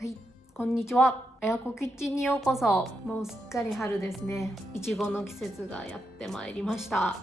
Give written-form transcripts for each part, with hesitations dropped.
はい、こんにちは。あやこキッチンにようこそ。もうすっかり春ですね。いちごの季節がやってまいりました。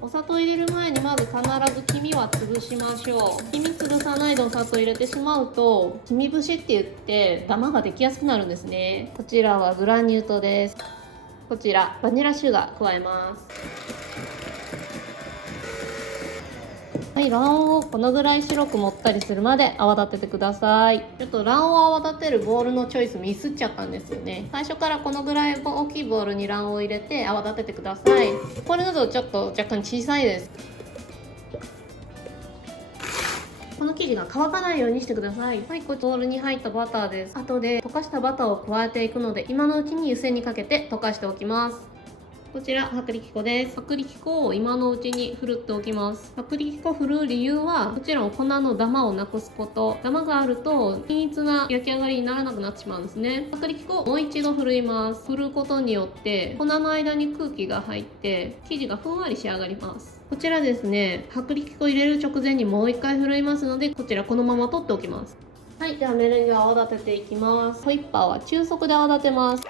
お砂糖入れる前にまず必ず黄身は潰しましょう。黄身潰さないでお砂糖入れてしまうと黄身節って言ってダマができやすくなるんですね。こちらはグラニュー糖です。こちらバニラシュガー加えます。はい、卵黄をこのぐらい白くもったりするまで泡立ててください。ちょっと卵黄を泡立てるボウルのチョイスミスっちゃったんですよね。最初からこのぐらい大きいボウルに卵黄を入れて泡立ててください。これだとちょっと若干小さいです。この生地が乾かないようにしてください。はい、これボウルに入ったバターです。後で溶かしたバターを加えていくので、今のうちに湯煎にかけて溶かしておきます。こちら薄力粉です。薄力粉を今のうちにふるっておきます。薄力粉振る理由はもちろん粉のダマをなくすこと。ダマがあると均一な焼き上がりにならなくなってしまうんですね。薄力粉をもう一度ふるいます。振ることによって粉の間に空気が入って生地がふんわり仕上がります。こちらですね、薄力粉入れる直前にもう一回ふるいますので、こちらこのまま取っておきます。はい、ではメレンゲを泡立てていきます。ホイッパーは中速で泡立てます。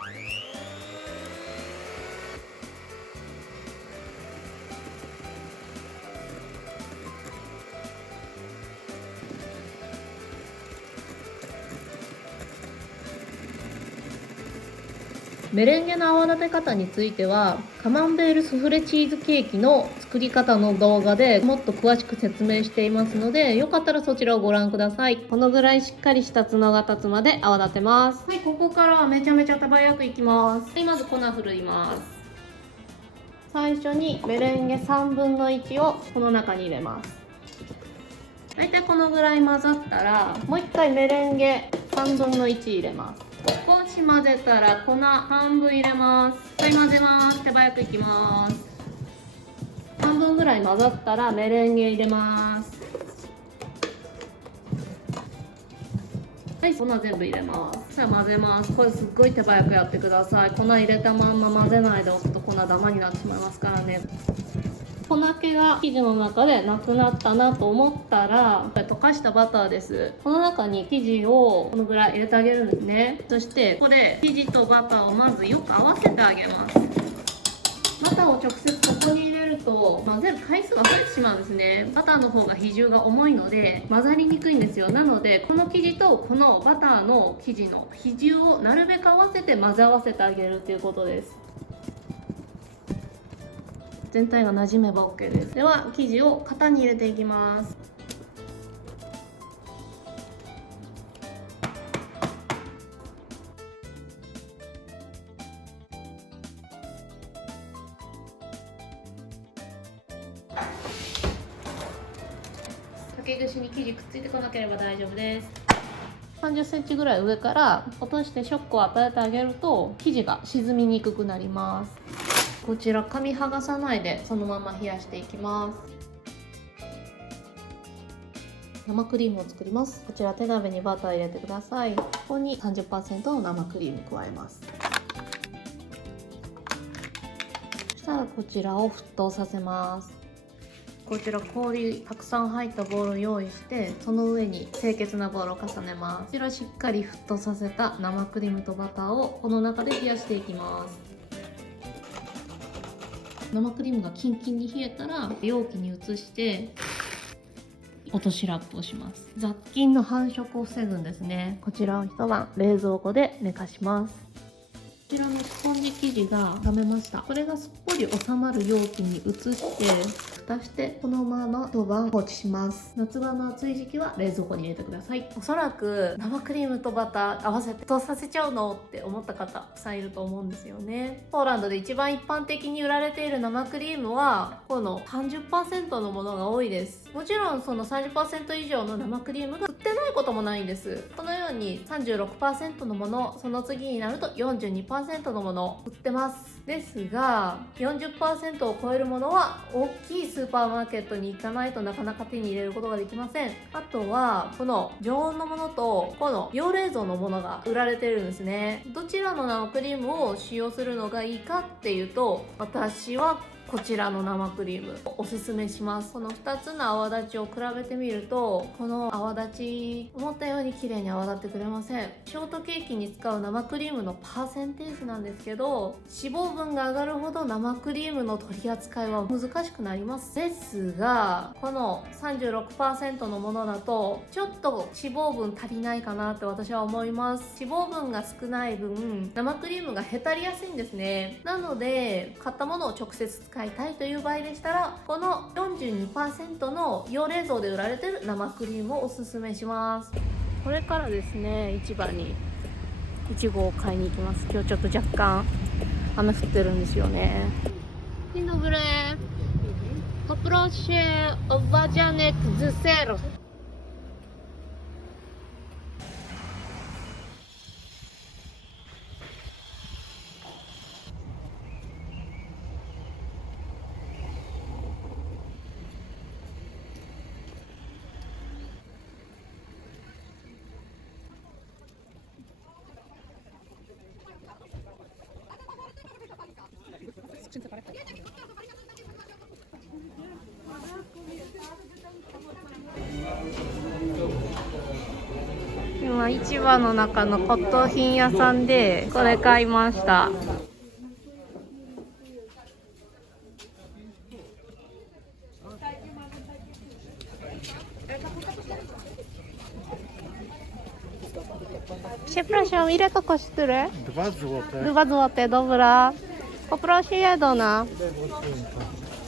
メレンゲの泡立て方についてはカマンベールスフレチーズケーキの作り方の動画でもっと詳しく説明していますので、よかったらそちらをご覧ください。このぐらいしっかりした角が立つまで泡立てます。はい、ここからはめちゃめちゃ手早くいきます。はい、まず粉ふるいます。最初にメレンゲ3分の1をこの中に入れます。大体このぐらい混ざったらもう一回メレンゲ3分の1入れます。少し混ぜたら粉半分入れます。はい、混ぜます。手早くいきます。半分ぐらい混ざったらメレンゲ入れます。はい、粉全部入れます。さあ混ぜます。これすっごい手早くやってください。粉入れたまんま混ぜないでおくと粉ダマになってしまいますからね。粉気が生地の中でなくなったなと思ったら、溶かしたバターです。この中に生地をこのぐらい入れてあげるんですね。そしてここで生地とバターをまずよく合わせてあげます。バターを直接ここに入れると混ぜる回数が増えてしまうんですね。バターの方が比重が重いので混ざりにくいんですよ。なのでこの生地とこのバターの生地の比重をなるべく合わせて混ぜ合わせてあげるということです。全体が馴染めば OK です。では生地を型に入れていきます。竹串に生地くっついてこなければ大丈夫です。30センチぐらい上から落としてショックを与えてあげると生地が沈みにくくなります。こちら紙剥がさないでそのまま冷やしていきます。生クリームを作ります。こちら手鍋にバター入れてください。ここに 30% の生クリーム加えます。そしたらこちらを沸騰させます。こちら氷たくさん入ったボウルを用意して、その上に清潔なボウルを重ねます。こちらしっかり沸騰させた生クリームとバターをこの中で冷やしていきます。生クリームがキンキンに冷えたら容器に移して落としラップをします。雑菌の繁殖を防ぐんですね。こちらを一晩冷蔵庫で寝かします。こちらのスポンジ生地が冷めました。これがすっぽり収まる容器に移して蓋してこのまま一晩放置します。夏場の暑い時期は冷蔵庫に入れてください。おそらく生クリームとバター合わせて沸騰させちゃうのって思った方たくさんいると思うんですよね。ポーランドで一番一般的に売られている生クリームはこの 30% のものが多いです。もちろんその 30% 以上の生クリームが売ってないこともないんです。このように 36% のもの、その次になると 42% のもの売ってます。ですが 40% を超えるものは大きいスーパーマーケットに行かないとなかなか手に入れることができません。あとはこの常温のものとこの溶冷蔵のものが売られてるんですね。どちらの生クリームを使用するのがいいかっていうと、私はこちらの生クリームをおすすめします。この2つの泡立ちを比べてみると、この泡立ち思ったように綺麗に泡立ってくれません。ショートケーキに使う生クリームのパーセンテージなんですけど、脂肪分が上がるほど生クリームの取り扱いは難しくなります。ですがこの 36% のものだとちょっと脂肪分足りないかなって私は思います。脂肪分が少ない分生クリームがへたりやすいんですね。なので買ったものを直接使いたいという場合でしたら、この 42% の溶冷蔵で売られてる生クリームをおすすめします。これからですね、市場にいちごを買いに行きます。今日ちょっと若干雨降ってるんですよね。Dzień dobry. Poproszę owadzianek z ser. Skrzynce parę. 今市場の中の骨董品屋さんでこれ買いました。Przepraszam, ile to kosztuje? 2 złote. 2 zł, dobra. Poproszę jedno.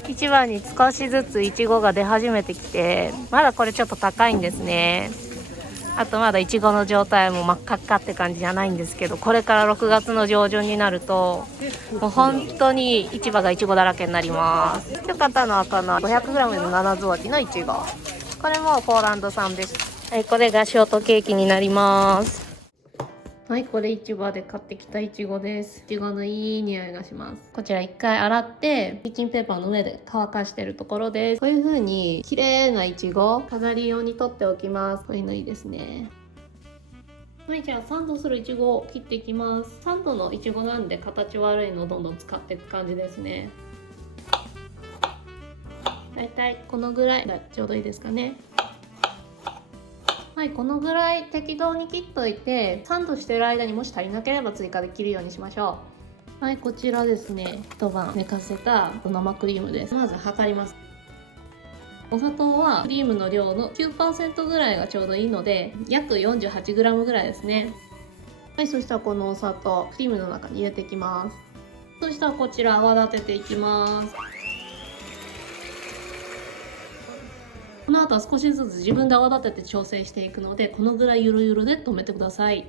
市場に少しずつイチゴが出始めてきて、まだこれちょっと高いんですね。あとまだイチゴの状態も真っ赤っかって感じじゃないんですけど、これから6月の上旬になるともう本当に市場がイチゴだらけになります。今日買ったのはこの 500g の7ズワキのイチゴ、これもポーランド産です。はい、これがショートケーキになります。はい、これ市場で買ってきたイチゴです。イチゴのいい匂いがします。こちら一回洗ってキッチンペーパーの上で乾かしてるところです。こういう風に綺麗なイチゴ飾り用に取っておきます。こういうのいいですね。はい、じゃあサンドするイチゴを切っていきます。サンドのイチゴなんで形悪いのをどんどん使っていく感じですね。だいたいこのぐらいがちょうどいいですかね。はい、このぐらい適当に切っといて、サンドしてる間にもし足りなければ追加で切るようにしましょう。はい、こちらですね、一晩寝かせた生クリームです。まず測ります。お砂糖はクリームの量の 9% ぐらいがちょうどいいので、約 48g ぐらいですね。はい、そしたらこのお砂糖クリームの中に入れていきます。そしたらこちら泡立てていきます。この後は少しずつ自分で泡立てて調整していくので、このぐらいゆるゆるで止めてください。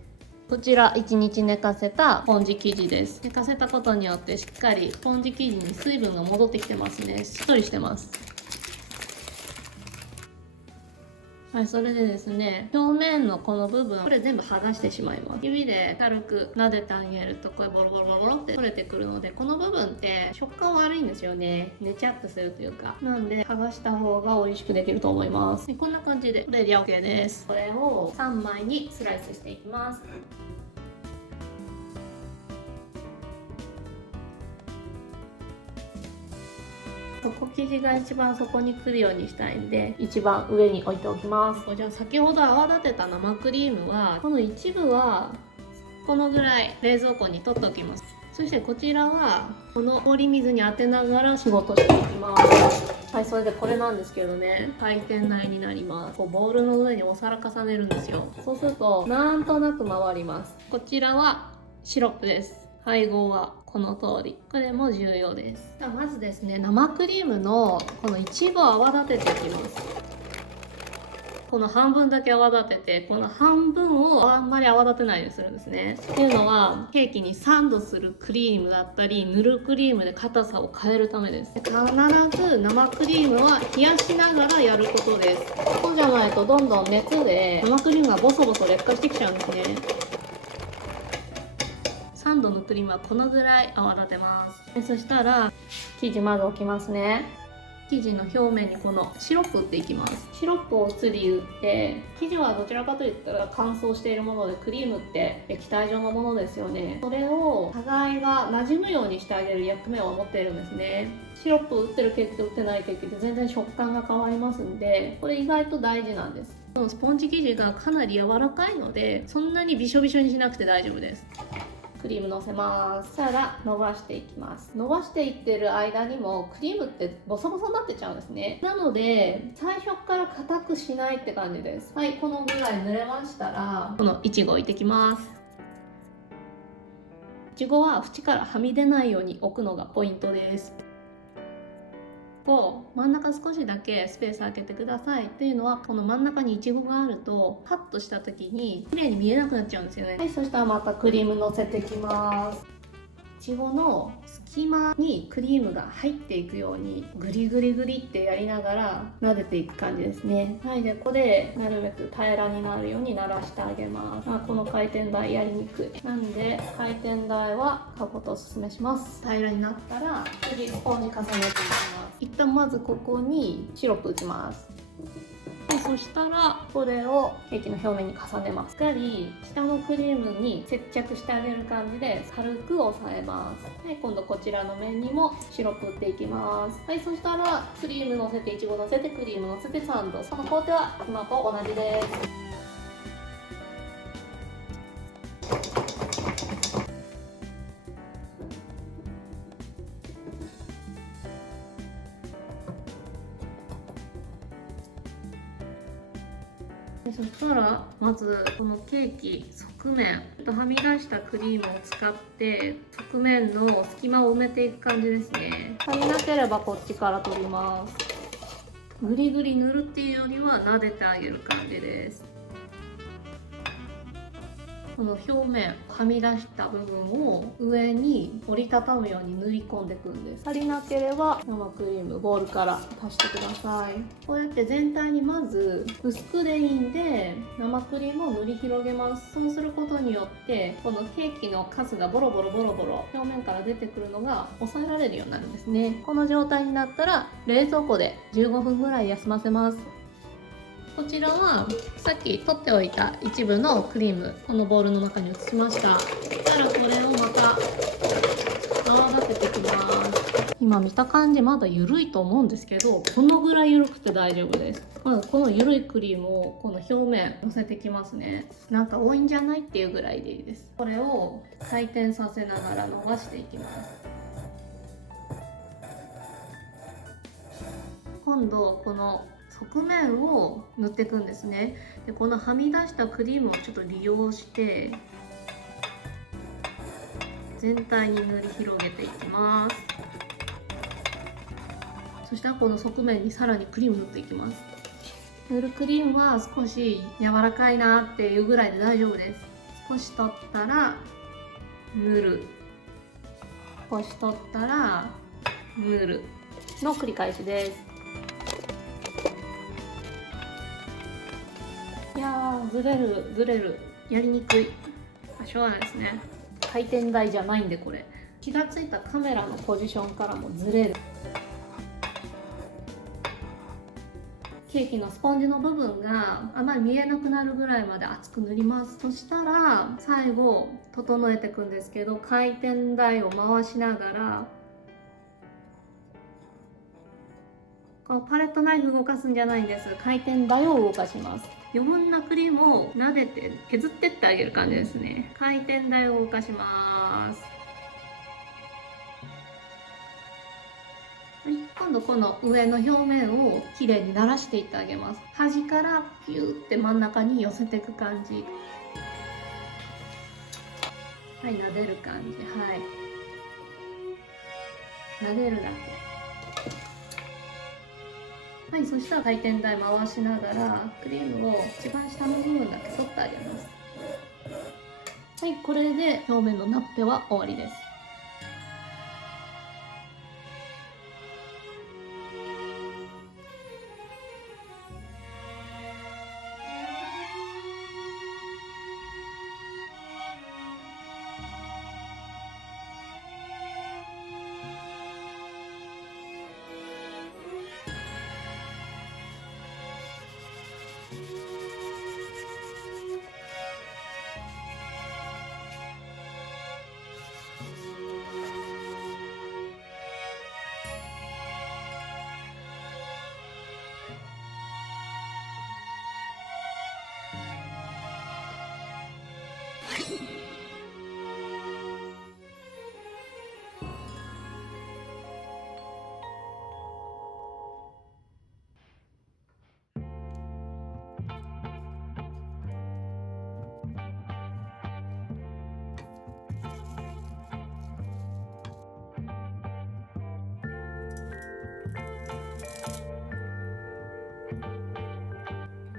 こちら1日寝かせたスポンジ生地です。寝かせたことによってしっかりスポンジ生地に水分が戻ってきてますね。しっとりしてます。はい、それでですね、表面のこの部分、これ全部剥がしてしまいます。指で軽く撫でてあげると、これボロボロボロボロって取れてくるので、この部分って食感悪いんですよね。ねちゃっとするというか。なんで剥がした方が美味しくできると思います。でこんな感じでこれで OK です。これを3枚にスライスしていきます。底生地が一番底に来るようにしたいんで、一番上に置いておきます。じゃあ先ほど泡立てた生クリームは、この一部はこのぐらい冷蔵庫に取っておきます。そしてこちらはこの氷水に当てながら仕事していきます。はい、それでこれなんですけどね、回転台になります。こうボウルの上にお皿重ねるんですよ。そうするとなんとなく回ります。こちらはシロップです。配合はこの通り。これも重要です。ではまずですね、生クリームのこの一部を泡立てていきます。この半分だけ泡立てて、この半分をあんまり泡立てないようにするんですね。っていうのは、ケーキにサンドするクリームだったり塗るクリームで硬さを変えるためです。必ず生クリームは冷やしながらやることです。そうじゃないとどんどん熱で生クリームがボソボソ劣化してきちゃうんですね。サンドのクリームはこのぐらい泡立てます。でそしたら生地まず置きますね。生地の表面にこのシロップ打っていきます。シロップをすり打って、生地はどちらかといったら乾燥しているもので、クリームって液体状のものですよね。それを互いが馴染むようにしてあげる役目を持っているんですね。シロップを打ってるケーキと打ってないケーキって全然食感が変わりますんで、これ意外と大事なんです。このスポンジ生地がかなり柔らかいので、そんなにびしょびしょにしなくて大丈夫です。クリームのせます。そしたら伸ばしていきます。伸ばしていってる間にもクリームってボソボソになってちゃうんですね。なので最初から硬くしないって感じです。はい、このぐらい塗れましたら、このいちご置いてきます。いちごは縁からはみ出ないように置くのがポイントです。真ん中少しだけスペース空けてください。っていうのは、この真ん中にイチゴがあるとカットした時に綺麗に見えなくなっちゃうんですよね。はい、そしたらまたクリームのせてきます。いちごの隙間にクリームが入っていくようにグリグリグリってやりながら撫でていく感じですね。はい、でここでなるべく平らになるようにならしてあげます。この回転台やりにくいなんで、回転台は買うことをおすすめします。平らになったら次スポンジ重ねていきます。一旦まずここにシロップ打ちます。そしたらこれをケーキの表面に重ねます。しっかり下のクリームに接着してあげる感じで軽く押さえます。はい、今度こちらの面にもシロップ打っていきます。はい、そしたらクリームのせていちごのせてクリームのせてサンド、その工程は今と同じです。そしたらまずこのケーキ側面はみ出したクリームを使って側面の隙間を埋めていく感じですね。足りなければこっちから取ります。グリグリ塗るっていうよりは撫でてあげる感じです。この表面はみ出した部分を上に折りたたむように塗り込んでいくんです。足りなければ生クリームボウルから足してください。こうやって全体にまず薄くでいいんで生クリームを塗り広げます。そうすることによってこのケーキのカスがボロボロ表面から出てくるのが抑えられるようになるんですね。この状態になったら冷蔵庫で15分ぐらい休ませます。こちらはさっき取っておいた一部のクリーム、このボウルの中に移しました。そしたらこれをまた泡立てていきます。今見た感じまだ緩いと思うんですけど、このぐらい緩くて大丈夫です。まずこの緩いクリームをこの表面のせてきますね。なんか多いんじゃないっていうぐらいでいいです。これを回転させながら伸ばしていきます。今度この側面を塗っていくんですね。でこのはみ出したクリームをちょっと利用して全体に塗り広げていきます。そしたらこの側面にさらにクリーム塗っていきます。塗るクリームは少し柔らかいなっていうぐらいで大丈夫です。少し取ったら塗る、少し取ったら塗るの繰り返しです。いやー、ずれるやりにくい。しょうがないですね。回転台じゃないんで、これ気がついたカメラのポジションからもずれる。ケーキのスポンジの部分があまり見えなくなるぐらいまで厚く塗ります。そしたら最後整えていくんですけど、回転台を回しながらこのパレットナイフ動かすんじゃないんです。回転台を動かします。余分なクリームを撫でて削ってってあげる感じですね。回転台を動かします。今度この上の表面をきれいにならしていってあげます。端からピューって真ん中に寄せていく感じ。はい、撫でる感じ。はい、撫でるだけ。はい、そしたら回転台回しながらクリームを一番下の部分だけ取ってあげます。はい、これで表面のナッペは終わりです。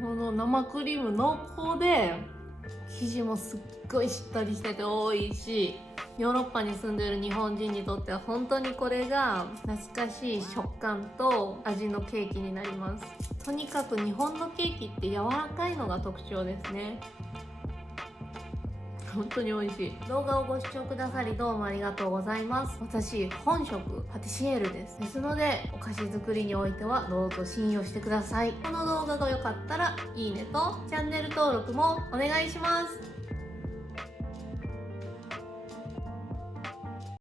この生クリーム濃厚で生地もすっごいしっとりしてて美味しい。ヨーロッパに住んでる日本人にとっては本当にこれが懐かしい食感と味のケーキになります。とにかく日本のケーキって柔らかいのが特徴ですね。本当に美味しい。動画をご視聴くださりどうもありがとうございます。私本職パティシエールですので、お菓子作りにおいてはどうぞ信用してください。この動画が良かったらいいねとチャンネル登録もお願いします。